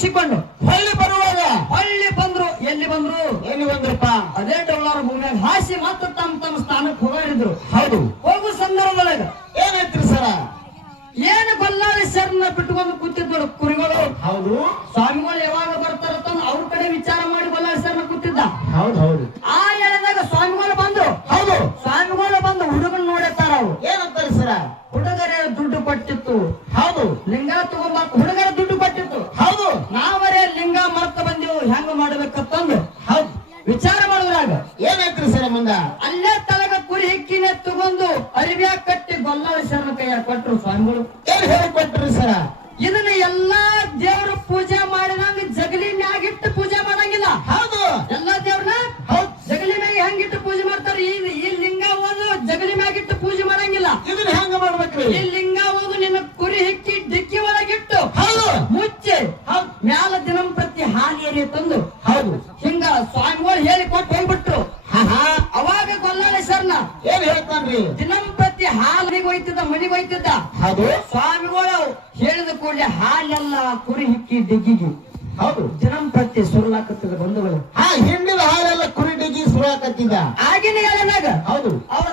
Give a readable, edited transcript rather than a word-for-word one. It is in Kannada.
ಮುಗಿಸಿಕೊಂಡು ಹೊಳ್ಳಿ ಬರುವಾಗ ಬಂದ್ರು. ಎಲ್ಲಿ ಬಂದ್ರಪ್ಪ? ಅದೇ ಡೊಳ್ಳಾರ ಭೂಮಿಯಾಗ ಹಾಸಿ ಮತ್ತೆ ತಮ್ಮ ಸ್ಥಾನಕ್ಕೆ ಹೋಗಾಡಿದ್ರು. ಹೌದು. ಹೋಗು ಸಂದರ್ಭದೊಳಗ ಏನೈತ್ರಿ ಸರ? ಏನು ಗೊಲ್ಲಾಳಿ ಸರ್ನ ಬಿಟ್ಕೊಂಡು ಕೂತಿದ್ರು ಕುರಿಗಳು. ಹೌದು. ಸ್ವಾಮಿಗಳು ಯಾವಾಗ ಬರ್ತಾರ ಅವ್ರ ಕಡೆ ವಿಚಾರ ಮಾಡಿ ಗೊಲ್ಲಾಳಿ ಸರ್ನ ಕೂತಿದ್ದ. ಹೌದು. ಆ ಹೇಳಿದಾಗ ಸ್ವಾಮಿಗಳು ಬಂದ್ರು. ಹೌದು. ಸ್ವಾಮಿಗಳು ಬಂದು ಹುಡುಗನ್ ನೋಡತ್ತಾರ. ಅವ್ರು ಏನಂತಾರೆ ಸರ? ಹುಡುಗರೇ ದುಡ್ಡು ಕೊಟ್ಟಿತ್ತು. ಹೌದು. ಲಿಂಗ ತಗೊಂಬರ್ತ ಹುಡುಗರ ದುಡ್ಡು ಕೊಟ್ಟಿತ್ತು. ಹೌದು. ನಾವರೇ ಲಿಂಗ ಮರ್ತ ಬಂದೆವು, ಹೆಂಗ ಮಾಡ್ಬೇಕಂತಂದು ಹೌದು ವಿಚಾರ ಮಾಡುವಾಗ ಏನೈತ್ರಿ ಸರ? ಮುಂದ ಅಲ್ಲೇ ತಲಗ ಕುರಿ ಹಿಕ್ಕಿನ ತಗೊಂಡು ಅರಿವ್ಯಾ ಕಟ್ಟಿ ಗೊಲ್ಲಾಳಿ ಸರ್ನ ಕೈಯ ಕೊಟ್ಟರು ಸ್ವಾಮಿಗಳು. ಏನ್ ಹೇಳಿಕೊಟ್ರಿ ಸರ? ಇದನ್ನ ಎಲ್ಲಾ ದೇವ್ರ ಪೂಜೆ ಮಾಡಿದಂಗ ಜಗಲಿ ಮ್ಯಾಗಿಟ್ಟು ಪೂಜೆ ಮಾಡಂಗಿಲ್ಲ. ಹೌದು. ಎಲ್ಲಾ ದೇವ್ರನ್ನ ಜಗಲಿ ಮ್ಯಾಗ ಹೆಂಗಿಟ್ಟು ಪೂಜೆ ಮಾಡ್ತಾರ. ಈ ಲಿಂಗ ಓದು ಜಗಲಿ ಮ್ಯಾಗಿಟ್ಟು ಪೂಜೆ ಮಾಡಂಗಿಲ್ಲ. ಇದನ್ನ ಹೆಂಗ ಮಾಡ್ಬೇಕ್ರಿ? ಈ ಲಿಂಗ ಓದು ನಿನ್ನ ಕುರಿ ಹಿಕ್ಕಿ ಡಿಕ್ಕಿ ಒಳಗಿಟ್ಟು ಹೌದು ಮುಚ್ಚೆ ಮ್ಯಾಲ ದಿನಂಪ್ರತಿ ಹಾಲು ಏರಿ ತಂದು ಹೌದು ಹಿಂಗ ಸ್ವಾಮಿಗಳು ಹೇಳಿ ಕೊಟ್ಟು ಹೋಗ್ಬಿಟ್ರು. ಅವಾಗ ಗೊಲ್ಲಾಳಿ ಸರ್ನ ಏನ್ ಹೇಳ್ತಾನ್ರಿ? ದಿನಂಪ್ರತಿ ಹಾಲಿಗೆ ಹೋಯ್ತಿದ್ದ, ಮನಿಗೆ ಹೋಯ್ತಿದ್ದ. ಹೌದು. ಸ್ವಾಮಿಗಳು ಹೇಳಿದ ಕೂಡಲೇ ಹಾಲೆಲ್ಲ ಕುರಿ ಹಿಕ್ಕಿ ಡಿಗ್ಗಿಗೆ ಹೌದು ದಿನಂಪ್ರತಿ ಸುರ್ಲಾಕತ್ತಿದ ಬಂಧುಗಳು. ಹಿಂದಿನ ಹಾಲೆಲ್ಲ ಕುರಿ ಡಿಗಿ ಸುರಾಕತ್ತಿದ್ದ. ಆಗಿನ ಹೇಳಿದಾಗ ಹೌದು ಅವ್ರ